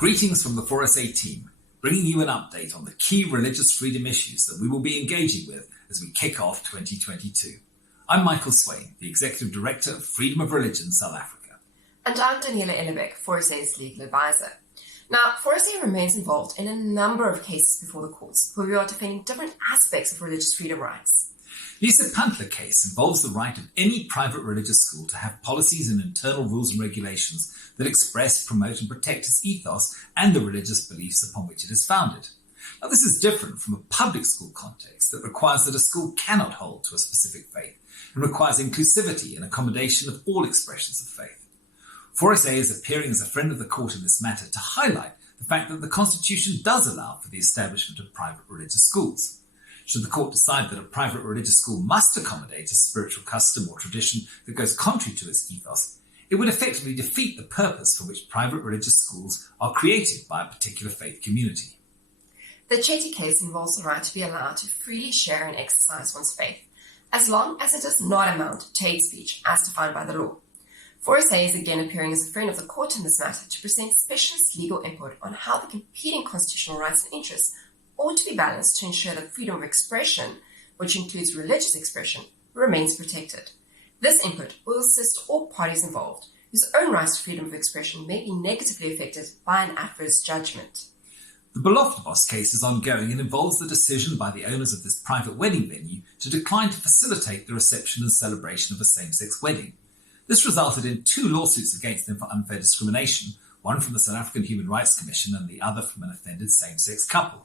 Greetings from the 4SA team, bringing you an update on the key religious freedom issues that we will be engaging with as we kick off 2022. I'm Michael Swain, the Executive Director of Freedom of Religion South Africa. And I'm Daniela Ellebeck, 4SA's Legal Advisor. Now, 4SA remains involved in a number of cases before the courts where we are defending different aspects of religious freedom rights. The Isipantla case involves the right of any private religious school to have policies and internal rules and regulations that express, promote and protect its ethos and the religious beliefs upon which it is founded. Now, this is different from a public school context that requires that a school cannot hold to a specific faith and requires inclusivity and accommodation of all expressions of faith. 4SA is appearing as a friend of the court in this matter to highlight the fact that the Constitution does allow for the establishment of private religious schools. Should the court decide that a private religious school must accommodate a spiritual custom or tradition that goes contrary to its ethos, it would effectively defeat the purpose for which private religious schools are created by a particular faith community. The Chetty case involves the right to be allowed to freely share and exercise one's faith, as long as it does not amount to hate speech as defined by the law. 4SA is again appearing as a friend of the court in this matter to present specialist legal input on how the competing constitutional rights and interests ought to be balanced to ensure that freedom of expression, which includes religious expression, remains protected. This input will assist all parties involved whose own rights to freedom of expression may be negatively affected by an adverse judgment. The Beloftbos case is ongoing and involves the decision by the owners of this private wedding venue to decline to facilitate the reception and celebration of a same-sex wedding. This resulted in 2 lawsuits against them for unfair discrimination, one from the South African Human Rights Commission and the other from an offended same-sex couple.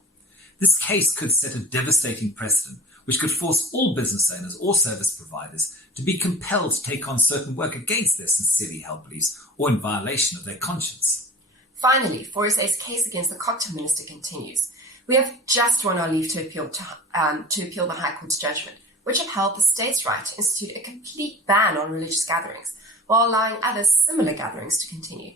This case could set a devastating precedent which could force all business owners or service providers to be compelled to take on certain work against their sincerely held beliefs or in violation of their conscience. Finally, 4SA's case against the cocktail minister continues. We have just won our leave to appeal the High Court's judgment, which upheld the state's right to institute a complete ban on religious gatherings, while allowing other similar gatherings to continue.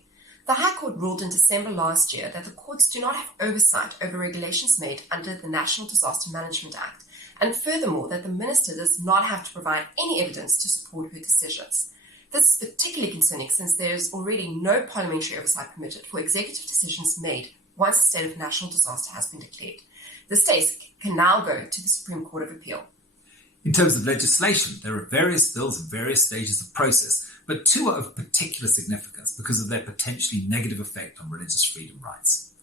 The High Court ruled in December last year that the courts do not have oversight over regulations made under the National Disaster Management Act, and furthermore that the minister does not have to provide any evidence to support her decisions. This is particularly concerning since there is already no parliamentary oversight permitted for executive decisions made once a state of national disaster has been declared. The states can now go to the Supreme Court of Appeal. In terms of legislation, there are various bills in various stages of process, but 2 are of particular significance because of their potentially negative effect on religious freedom rights.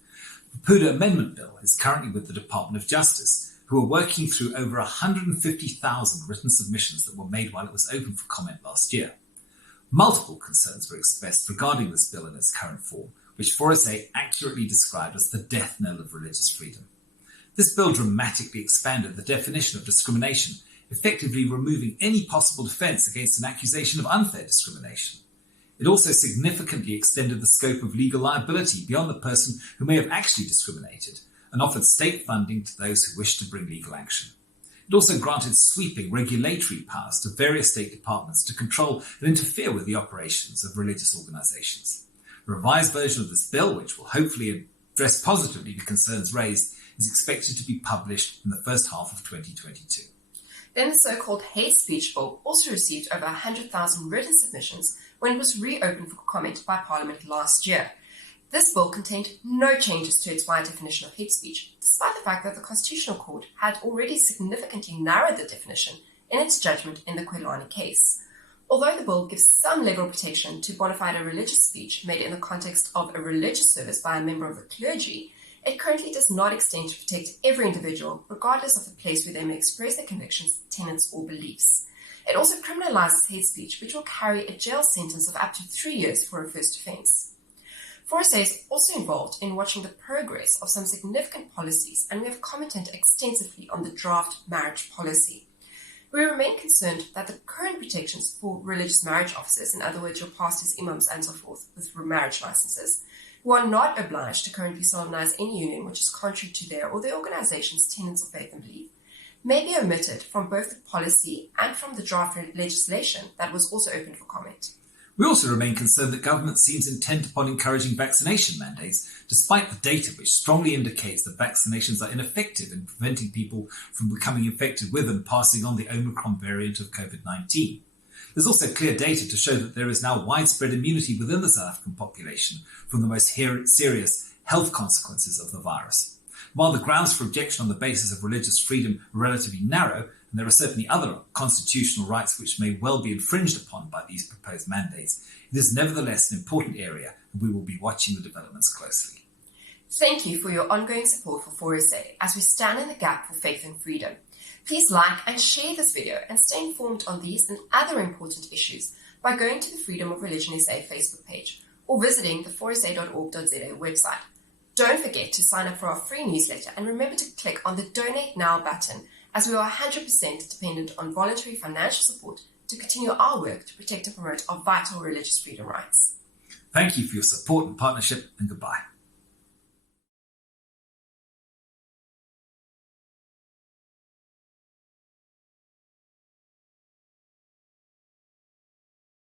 The Papuda Amendment Bill is currently with the Department of Justice, who are working through over 150,000 written submissions that were made while it was open for comment last year. Multiple concerns were expressed regarding this bill in its current form, which 4SA accurately described as the death knell of religious freedom. This bill dramatically expanded the definition of discrimination, effectively removing any possible defence against an accusation of unfair discrimination. It also significantly extended the scope of legal liability beyond the person who may have actually discriminated and offered state funding to those who wished to bring legal action. It also granted sweeping regulatory powers to various state departments to control and interfere with the operations of religious organisations. A revised version of this bill, which will hopefully address positively the concerns raised, is expected to be published in the first half of 2022. Then the so-called hate speech bill also received over 100,000 written submissions when it was reopened for comment by Parliament last year. This bill contained no changes to its wide definition of hate speech, despite the fact that the Constitutional Court had already significantly narrowed the definition in its judgment in the Kwelane case. Although the bill gives some level of protection to bona fide religious speech made in the context of a religious service by a member of the clergy, it currently does not extend to protect every individual, regardless of the place where they may express their convictions, tenets, or beliefs. It also criminalizes hate speech, which will carry a jail sentence of up to 3 years for a first offense. 4SA is also involved in watching the progress of some significant policies, and we have commented extensively on the draft marriage policy. We remain concerned that the current protections for religious marriage officers, in other words, your pastors, imams, and so forth, with marriage licenses, who are not obliged to currently solemnize any union which is contrary to their or the organization's tenets of faith and belief, may be omitted from both the policy and from the draft legislation that was also open for comment. We also remain concerned that government seems intent upon encouraging vaccination mandates, despite the data which strongly indicates that vaccinations are ineffective in preventing people from becoming infected with and passing on the Omicron variant of COVID-19. There's also clear data to show that there is now widespread immunity within the South African population from the most serious health consequences of the virus. While the grounds for objection on the basis of religious freedom are relatively narrow, and there are certainly other constitutional rights which may well be infringed upon by these proposed mandates, it is nevertheless an important area, and we will be watching the developments closely. Thank you for your ongoing support for 4SA as we stand in the gap for faith and freedom. Please like and share this video and stay informed on these and other important issues by going to the Freedom of Religion SA Facebook page or visiting the 4sa.org.za website. Don't forget to sign up for our free newsletter and remember to click on the Donate Now button, as we are 100% dependent on voluntary financial support to continue our work to protect and promote our vital religious freedom rights. Thank you for your support and partnership, and goodbye.